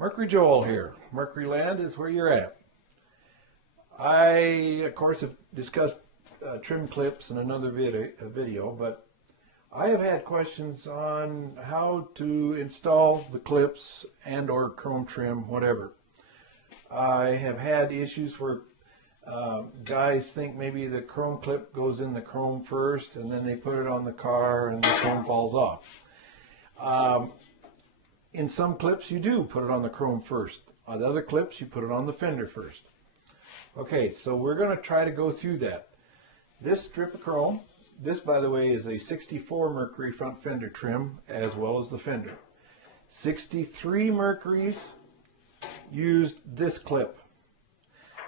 Mercury Joel here. Mercury Land is where you're at. I, of course, have discussed trim clips in another video, but I have had questions on how to install the clips and or chrome trim, whatever. I have had issues where guys think maybe the chrome clip goes in the chrome first and then they put it on the car and the chrome falls off. In some clips you do put it on the chrome first. On the other clips you put it on the fender first. Okay, so we're going to try to go through that. This strip of chrome, this by the way is a 64 Mercury front fender trim as well as the fender. 63 Mercuries used this clip.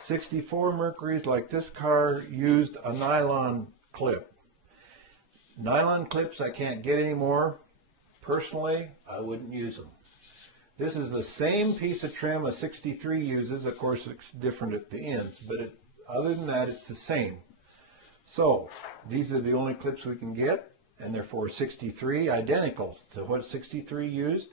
64 Mercuries like this car used a nylon clip. Nylon clips I can't get anymore. Personally, I wouldn't use them. This is the same piece of trim a 63 uses. Of course, it's different at the ends, but other than that, it's the same. So, these are the only clips we can get, and they're for 63, identical to what 63 used.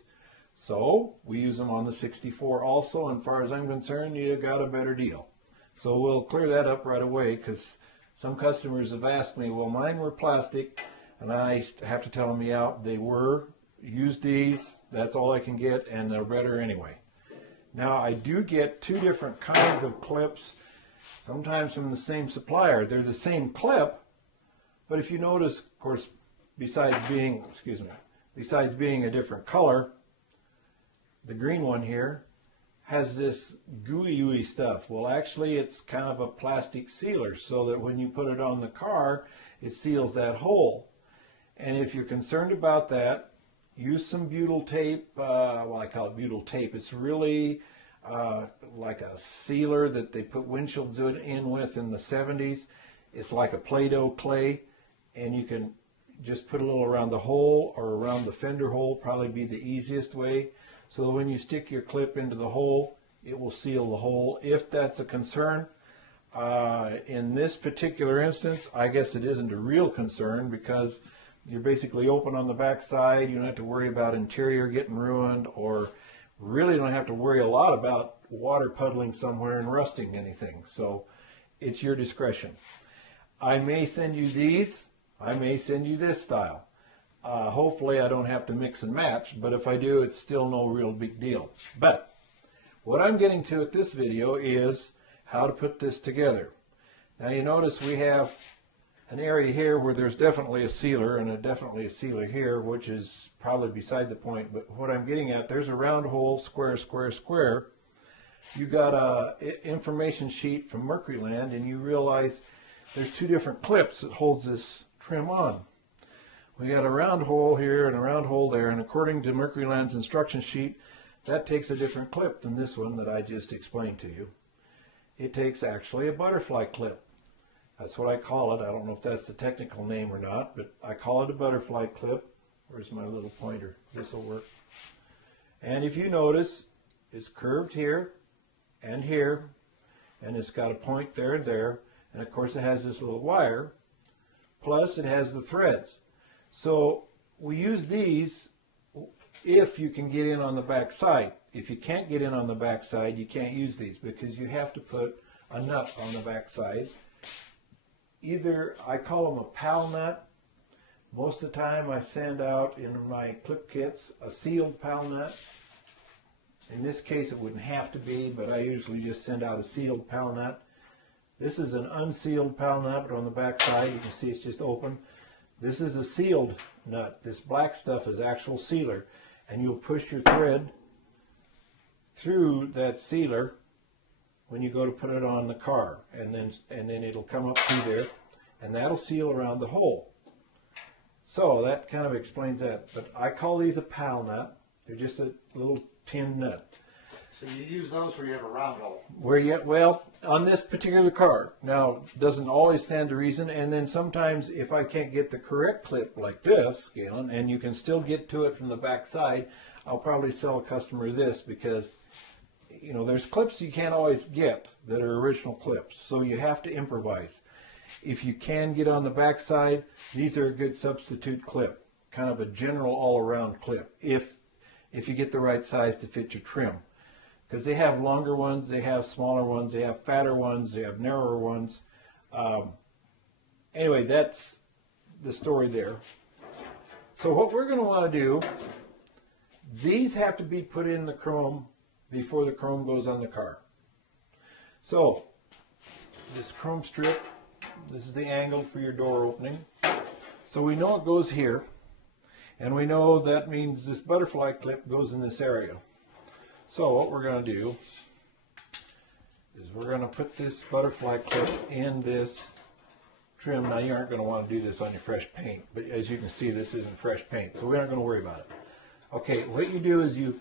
So, we use them on the 64 also, and as far as I'm concerned, you got a better deal. So, we'll clear that up right away, because some customers have asked me, well, mine were plastic, and I have to tell them, yeah, they were. Use these, that's all I can get, and they're better anyway. Now I do get two different kinds of clips, sometimes from the same supplier. They're the same clip, but if you notice, of course, besides being a different color, the green one here has this gooey stuff. Well, actually it's kind of a plastic sealer so that when you put it on the car, it seals that hole. And if you're concerned about that, use some butyl tape. Well, I call it butyl tape. It's really like a sealer that they put windshields in with in the 70s. It's like a Play-Doh clay, and you can just put a little around the hole or around the fender hole, probably be the easiest way. So that when you stick your clip into the hole, it will seal the hole if that's a concern. In this particular instance, I guess it isn't a real concern because you're basically open on the back side. You don't have to worry about interior getting ruined, or really don't have to worry a lot about water puddling somewhere and rusting anything. So it's your discretion. I may send you these. I may send you this style. Hopefully I don't have to mix and match, but if I do, it's still no real big deal. But what I'm getting to at this video is how to put this together. Now you notice we have an area here where there's definitely a sealer and definitely a sealer here, which is probably beside the point, but what I'm getting at, there's a round hole, square, square, square. You got a information sheet from Mercury Land and you realize there's two different clips that holds this trim on. We got a round hole here and a round hole there, and according to Mercury Land's instruction sheet, that takes a different clip than this one that I just explained to you. It takes actually a butterfly clip. That's what I call it. I don't know if that's the technical name or not, but I call it a butterfly clip. Where's my little pointer? This will work. And if you notice, it's curved here, and it's got a point there and there, and of course it has this little wire, plus it has the threads. So we use these if you can get in on the back side. If you can't get in on the back side, you can't use these because you have to put a nut on the back side. Either, I call them a pal nut. Most of the time I send out in my clip kits a sealed pal nut. In this case it wouldn't have to be, but I usually just send out a sealed pal nut. This is an unsealed pal nut, but on the back side you can see it's just open. This is a sealed nut. This black stuff is actual sealer, and you'll push your thread through that sealer when you go to put it on the car, and then it'll come up through there, and that'll seal around the hole. So that kind of explains that. But I call these a pal nut. They're just a little tin nut. So you use those where you have a round hole? Well, on this particular car. Now, doesn't always stand to reason, and then sometimes if I can't get the correct clip like this, Galen, and you can still get to it from the back side, I'll probably sell a customer this because you know, there's clips you can't always get that are original clips, so you have to improvise. If you can get on the back side, these are a good substitute clip, kind of a general all-around clip, if you get the right size to fit your trim. because they have longer ones, they have smaller ones, they have fatter ones, they have narrower ones. Anyway, that's the story there. So what we're going to want to do, these have to be put in the chrome before the chrome goes on the car. So this chrome strip, this is the angle for your door opening. So we know it goes here, and we know that means this butterfly clip goes in this area. So what we're going to do is we're going to put this butterfly clip in this trim. Now you aren't going to want to do this on your fresh paint, but as you can see, this isn't fresh paint, so we aren't going to worry about it. Okay, what you do is you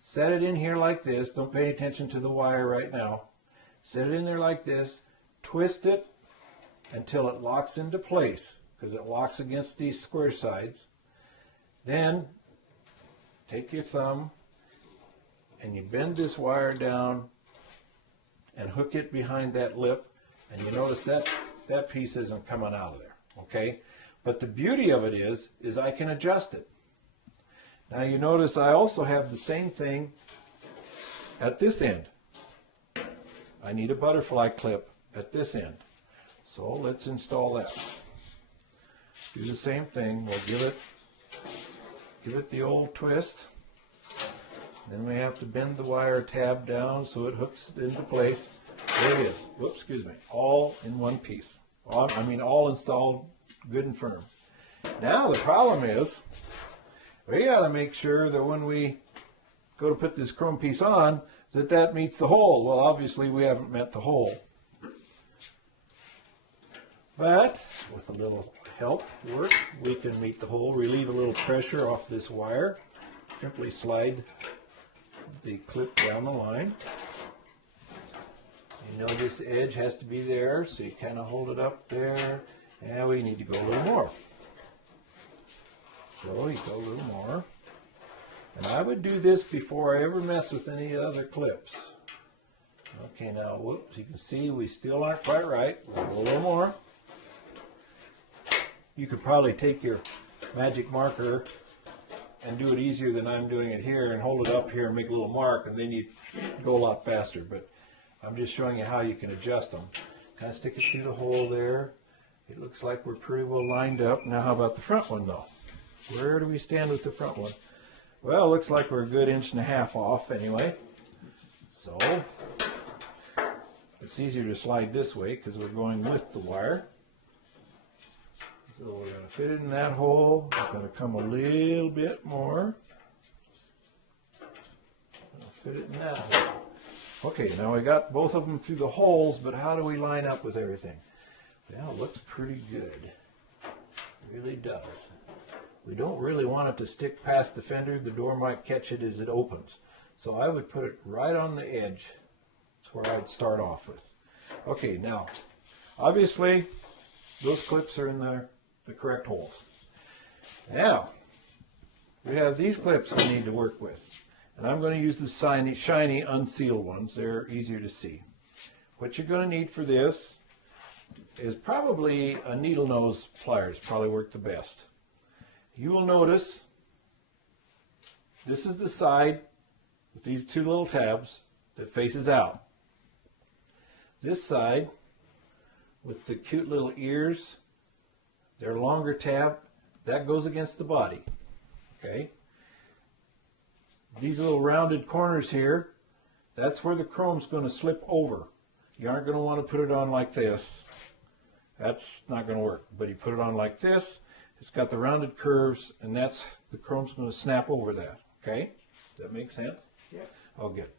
set it in here like this. Don't pay attention to the wire right now. Set it in there like this, twist it until it locks into place, because it locks against these square sides. Then take your thumb and you bend this wire down and hook it behind that lip, and you notice that that piece isn't coming out of there, okay? But the beauty of it is I can adjust it. Now you notice I also have the same thing at this end. I need a butterfly clip at this end. So let's install that. Do the same thing. We'll give it the old twist. Then we have to bend the wire tab down so it hooks into place. There it is. Whoops, excuse me. All in one piece. All installed good and firm. Now the problem is, we got to make sure that when we go to put this chrome piece on, that meets the hole. Well, obviously we haven't met the hole. But with a little help work, we can meet the hole, relieve a little pressure off this wire. Simply slide the clip down the line. You know this edge has to be there, so you kind of hold it up there. And we need to go a little more. So you go a little more. And I would do this before I ever mess with any other clips. Okay, now, whoops, you can see we still aren't quite right. We'll go a little more. You could probably take your magic marker and do it easier than I'm doing it here and hold it up here and make a little mark, and then you go a lot faster. But I'm just showing you how you can adjust them. Kind of stick it through the hole there. It looks like we're pretty well lined up. Now how about the front one though? Where do we stand with the front one? Well, it looks like we're a good 1.5 inches off anyway. So it's easier to slide this way because we're going with the wire. So we're going to fit it in that hole. It's going to come a little bit more. Fit it in that hole. Okay, now we got both of them through the holes, but how do we line up with everything? Well, it looks pretty good. It really does. We don't really want it to stick past the fender. The door might catch it as it opens. So I would put it right on the edge. That's where I'd start off with. Okay, now, obviously, those clips are in the correct holes. Now, we have these clips we need to work with. And I'm going to use the shiny unsealed ones. They're easier to see. What you're going to need for this is probably a needle nose pliers. Probably work the best. You will notice this is the side with these two little tabs that faces out. This side with the cute little ears, their longer tab, that goes against the body. Okay? These little rounded corners here, that's where the chrome's going to slip over. You aren't going to want to put it on like this. That's not going to work. But you put it on like this, it's got the rounded curves, and that's the chrome's going to snap over that. Okay? Does that make sense? Yeah. Oh, good.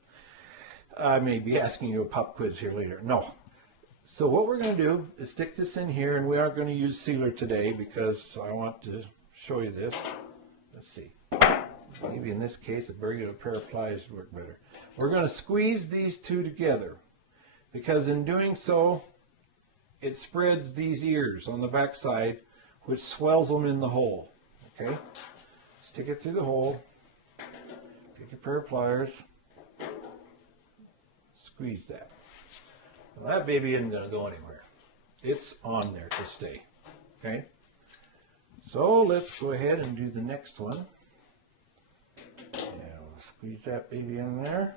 I may be asking you a pop quiz here later. No. So what we're going to do is stick this in here, and we aren't going to use sealer today because I want to show you this. Let's see. Maybe in this case a regular pair of pliers would work better. We're going to squeeze these two together because in doing so it spreads these ears on the back side, which swells them in the hole. Okay? Stick it through the hole. Take a pair of pliers. Squeeze that. Well, that baby isn't going to go anywhere. It's on there to stay. Okay? So let's go ahead and do the next one. And we'll squeeze that baby in there.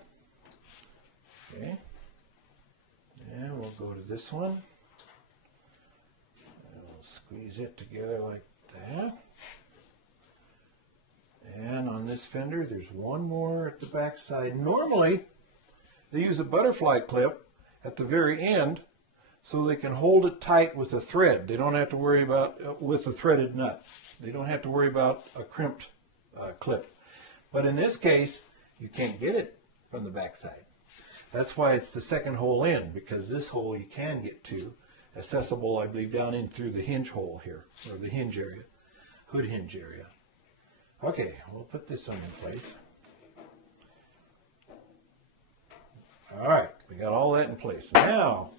Okay. And we'll go to this one. And we'll squeeze it together like that. And on this fender, there's one more at the back side. Normally, they use a butterfly clip at the very end so they can hold it tight with a thread. They don't have to worry about, with a threaded nut. They don't have to worry about a crimped clip. But in this case, you can't get it from the back side. That's why it's the second hole in, because this hole you can get to, accessible, I believe, down in through the hinge hole here, or the hinge area, hood hinge area. Okay, we'll put this one in place. All right, we got all that in place. Now,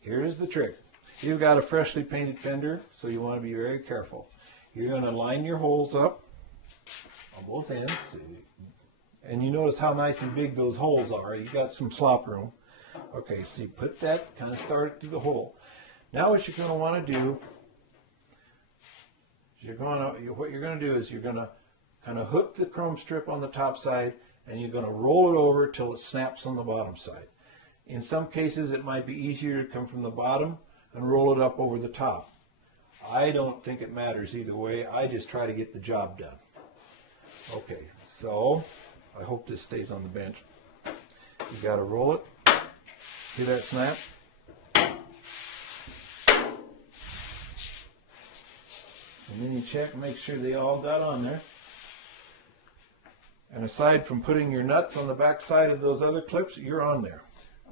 here's the trick. You've got a freshly painted fender, so you want to be very careful. You're going to line your holes up on both ends. And you notice how nice and big those holes are. You've got some slop room. Okay, so you put that, kind of start it through the hole. Now what you're going to want to do, what you're going to do is you're going to kind of hook the chrome strip on the top side, and you're going to roll it over till it snaps on the bottom side. In some cases, it might be easier to come from the bottom and roll it up over the top. I don't think it matters either way. I just try to get the job done. Okay, so I hope this stays on the bench. You got to roll it. See that snap? And then you check and make sure they all got on there. And aside from putting your nuts on the back side of those other clips, you're on there.